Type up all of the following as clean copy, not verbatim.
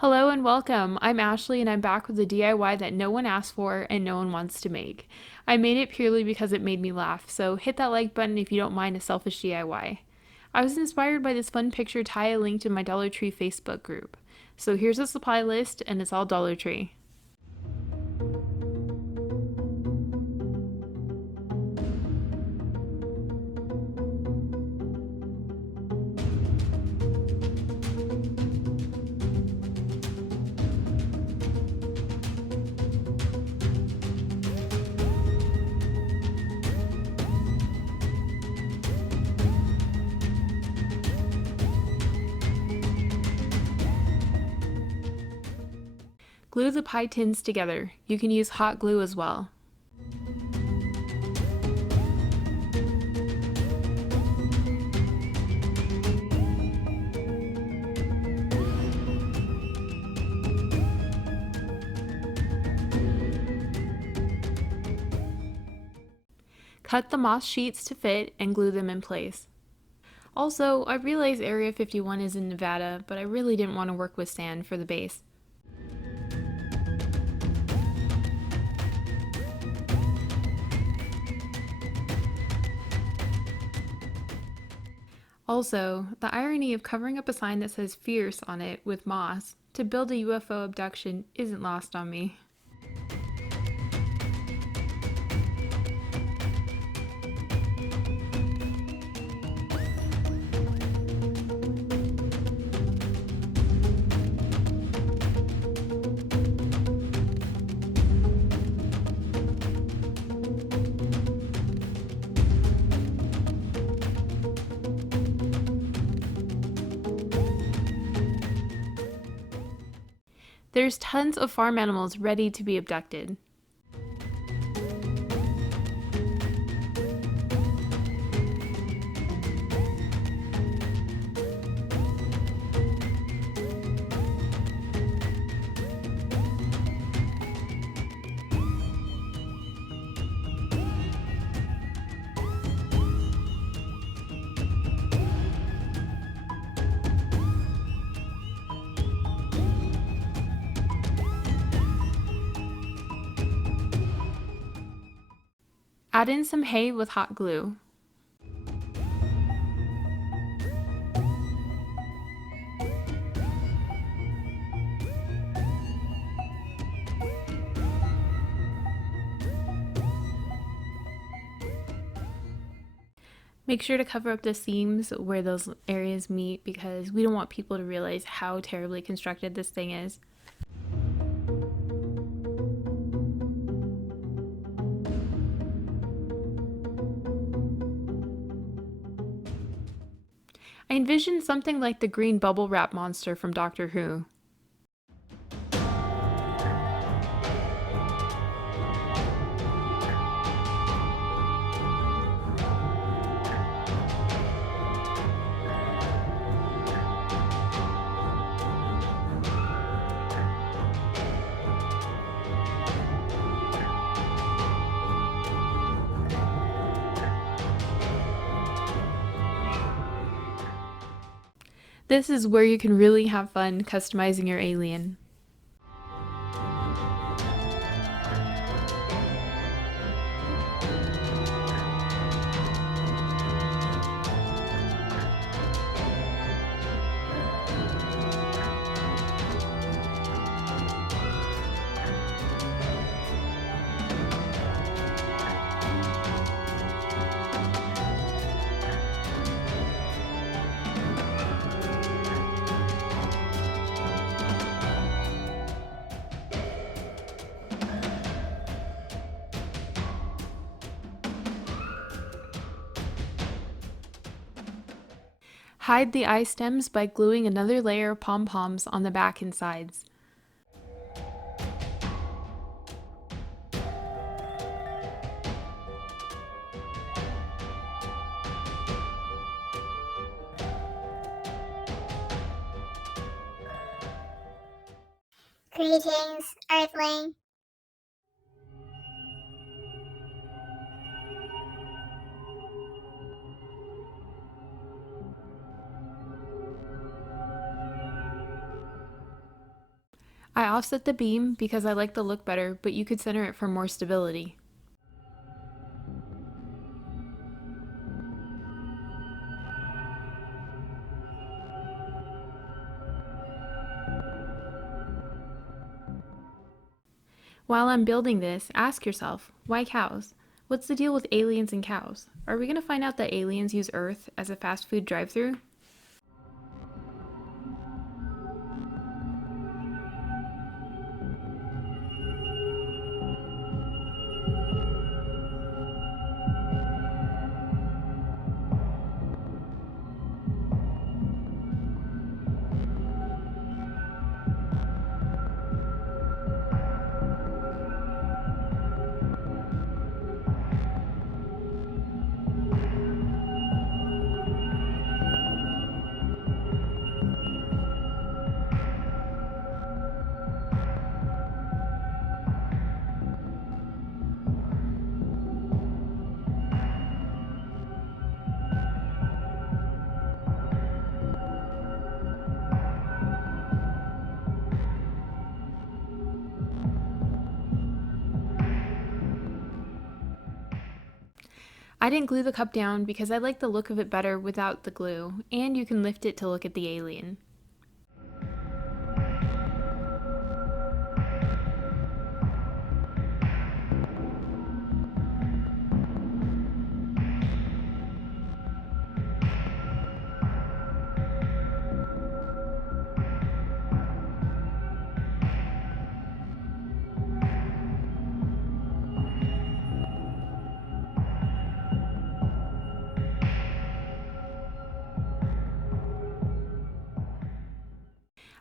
Hello and welcome. I'm Ashley and I'm back with a DIY that no one asked for and no one wants to make. I made it purely because it made me laugh, so hit that like button if you don't mind a selfish DIY. I was inspired by this fun picture Ty linked in my Dollar Tree Facebook group. So here's a supply list and it's all Dollar Tree. Glue the pie tins together. You can use hot glue as well. Cut the moss sheets to fit and glue them in place. Also, I realize Area 51 is in Nevada, but I really didn't want to work with sand for the base. Also, the irony of covering up a sign that says fierce on it with moss to build a UFO abduction isn't lost on me. There's tons of farm animals ready to be abducted. Add in some hay with hot glue. Make sure to cover up the seams where those areas meet because we don't want people to realize how terribly constructed this thing is. I envisioned something like the green bubble wrap monster from Doctor Who. This is where you can really have fun customizing your alien. Hide the eye stems by gluing another layer of pom-poms on the back and sides. Greetings, Earthling. I offset the beam because I like the look better, but you could center it for more stability. While I'm building this, ask yourself, why cows? What's the deal with aliens and cows? Are we going to find out that aliens use Earth as a fast food drive-thru? I didn't glue the cup down because I like the look of it better without the glue, and you can lift it to look at the alien.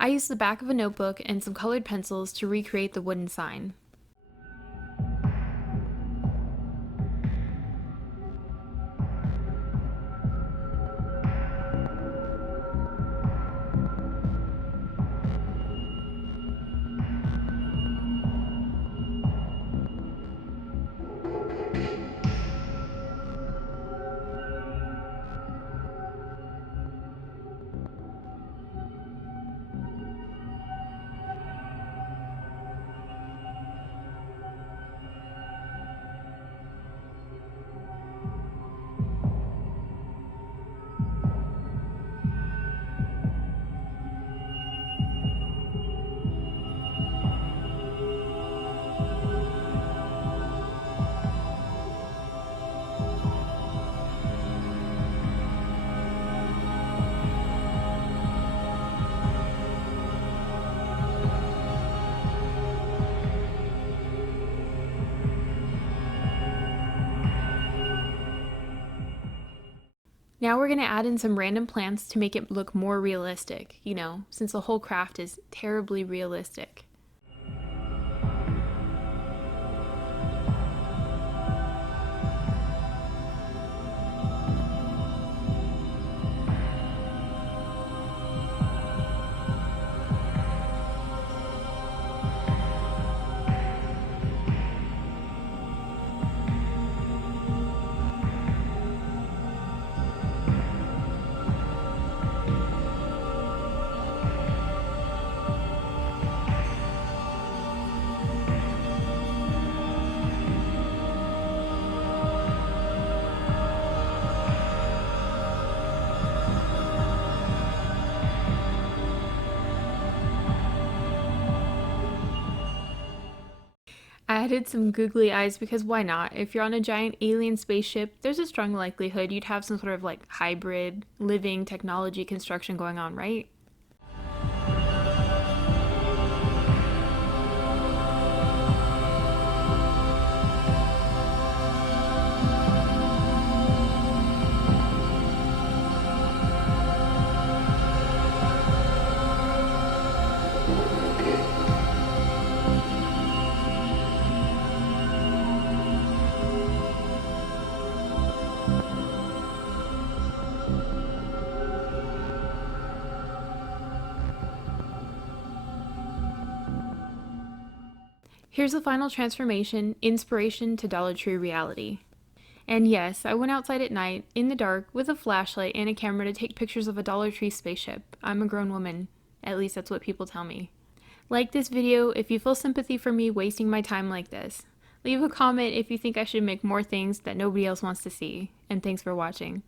I used the back of a notebook and some colored pencils to recreate the wooden sign. Now we're going to add in some random plants to make it look more realistic, since the whole craft is terribly realistic. I added some googly eyes because why not? If you're on a giant alien spaceship, there's a strong likelihood you'd have some sort of hybrid living technology construction going on, right? Here's the final transformation, inspiration to Dollar Tree reality. And yes, I went outside at night, in the dark, with a flashlight and a camera to take pictures of a Dollar Tree spaceship. I'm a grown woman. At least that's what people tell me. Like this video if you feel sympathy for me wasting my time like this. Leave a comment if you think I should make more things that nobody else wants to see. And thanks for watching.